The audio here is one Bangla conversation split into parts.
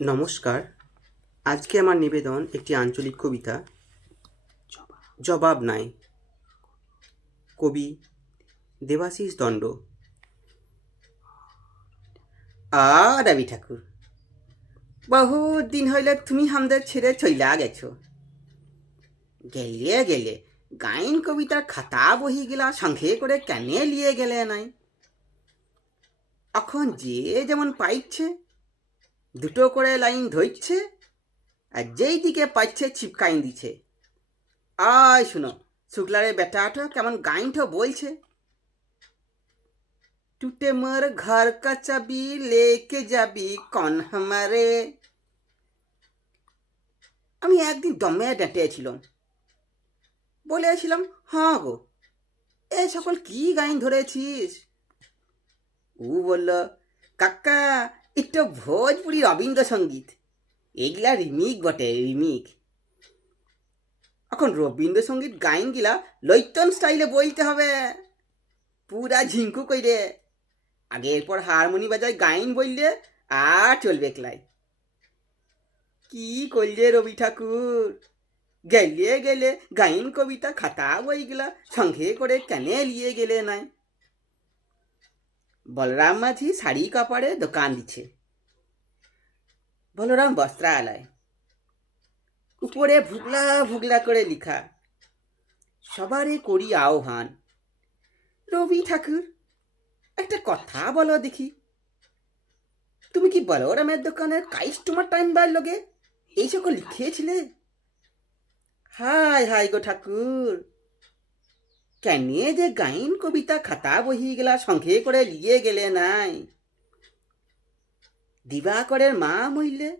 নমস্কার। আজকে আমার নিবেদন একটি আঞ্চলিক কবিতা। জবাব নাই। কবি দেবাশিস দণ্ড। আ, রবি ঠাকুর, বহুত দিন হইলে তুমি আমাদের ছেড়ে চইলা গেছ। গেলে গেলে গাইন কবিতার খাতা বহি গেলা সঙ্গে করে কেনে লিয়ে গেলে নাই। এখন যে যেমন পাইছে দুটো করে লাইন ধরছে, আর যেই দিকে পাচ্ছে ছিপকাইন দিছে আয় শুনো, শুক্লারে বেটাটা কেমন গাইনটা বলছে। টুটে মর ঘর কা চাবি লেকে যাবি কন হামারে। আমি একদিন দমে ডেটেছিলাম বলেছিলাম হ্যাঁ গো, এ সকল কি গাইন ধরেছিস? ও বলল, কাকা একটু ভোজপুরি রবীন্দ্রসঙ্গীত। এগুলা রিমিক বটে, রিমিক। এখন রবীন্দ্রসঙ্গীত গাইন গিলা লৈতন স্টাইলে বলতে হবে। পুরা ঝিঙ্কু কইরে। আগে এরপর হারমোনি বাজায় গাইন বললে আর চলবে ক্লাই। কি করলে রবি ঠাকুর? গেলে গেলে গাইন কবিতা খাতা বইগুলা সঙ্গে করে কেনে লিয়ে গেলে নাই। বলরাম মাঝি শাড়ি কাপড়ে দোকান দিচ্ছে। বলরাম বস্ত্রালয়। উপরে ভুগলা ভুগলা করে লিখা, সবারে করি আহ্বান। রবি ঠাকুর, একটা কথা বলো দেখি। তুমি কি বলরামের দোকানের কাস্টমার টাইম বার লগে এই সকল লিখিয়েছিলে? হাই হাই গো ঠাকুর। কেনে যে গাইন কবিতা খাতা বহি গেলা, সঙ্গে করে লিয়ে গেলে নাই। দিবাকরের মা মইলে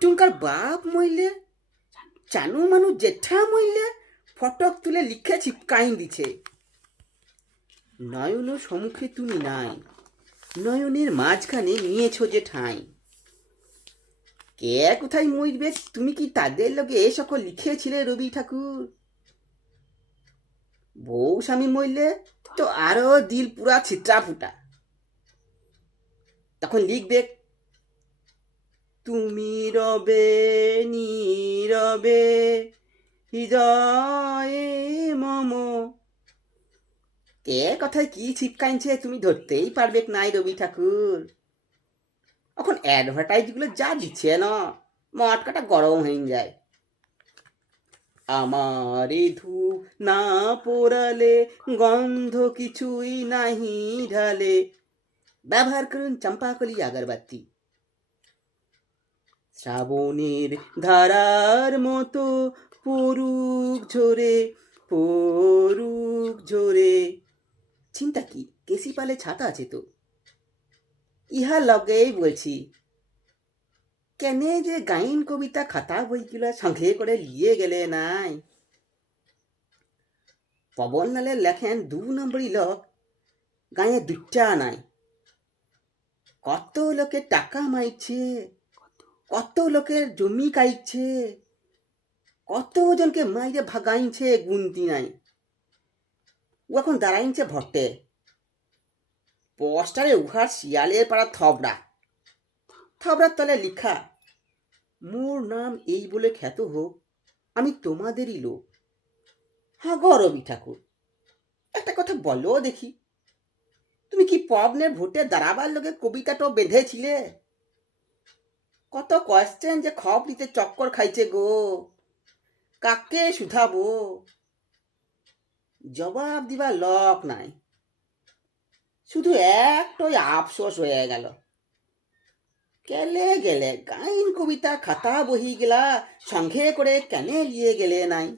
টুঙ্কার বাপ মইলে, চানু মানু জেঠা মইলে, ফটক তুলে লিখে চিপকাইন দিছে। নয়ন সম্মুখে তুমি নাই, নয়নের মাঝখানে নিয়েছো যে ঠাঁই কে কোথায় মরবে তুমি কি তাদের লোকে এ সকল লিখেছিলে রবি ঠাকুর? বউ স্বামী মরলে তো আরও দিল পুরা ছিটরা ফুটা তখন লিখবে তুমি রবে নীরবে হৃদয়ে মম। কে কথায় কি ছিপকাইছে তুমি ধরতেই পারবে নাই রবি ঠাকুর। এখন অ্যাডভার্টাইজগুলো যা দিচ্ছে না, মটকাটা গরম হয়ে যায়। আমার ধু না পোড়ালে, গন্ধ কিছুই নাহি ঢালে। ব্যবহার করুন চম্পাকলি আগরবাতি। শ্রাবণের ধারার মতো পরুক ঝরে পরুক ঝরে। চিন্তা কি? কেসি পালে ছাতা আছে তো। ইহা লগেই বলছি। কেনে যে গাইন কবিতা খাতা বইগুলো সঙ্গে করে লিয়ে গেলে নাই। পবন নালে লেখেন দু নম্বরই লোক, গায়ে দুটা নাই। কত লোকে টাকা মাইছে। কত লোকের জমি কাইছে, কত জনকে মাইরে ভাগাইছে গুনতি নাই ও এখন দাঁড়াইছে ভট্টে পোস্টারে উহার শিয়ালের পাড়া থবড়া। থবড়ার তলে লিখা, মোর নাম এই বলে খ্যাত হোক, আমি তোমাদেরই লোক। হ্যাঁ গো রবি ঠাকুর, একটা কথা বলো দেখি। তুমি কি পবনের ভোটে দাঁড়াবার লোকে কবিতাটাও বেঁধেছিলে? কত কোয়েশ্চেন যে খপ নিতে চক্কর খাইছে গো। কাকে শুধাবো? জবাব দিবার লক নাই। শুধু একটাই আফসোস হয়ে গেল। কেলে গেলে? গাইন কবিতা খাতা বহি গেলা, সঙ্গে করে কেনে নিয়ে গেলে নাই?